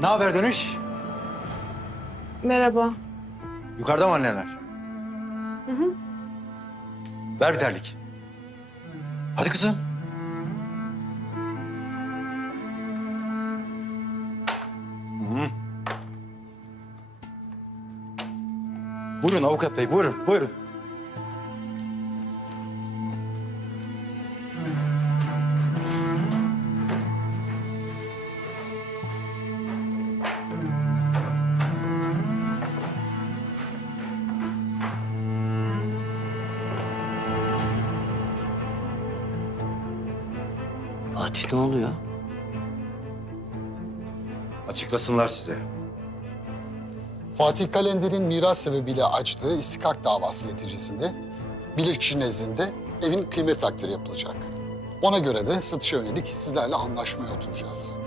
Ne haber dönüş? Merhaba. Yukarıda mı anneler? Hı hı. Ver bir terlik. Hadi kızım. Hı. Buyurun avukat bey, buyurun, buyurun. Fatih ne oluyor? Açıklasınlar size. Fatih Kalender'in miras sebebiyle açtığı istikak davası neticesinde bilirkişi nezdinde evin kıymet takdiri yapılacak. Ona göre de satışa yönelik sizlerle anlaşmaya oturacağız.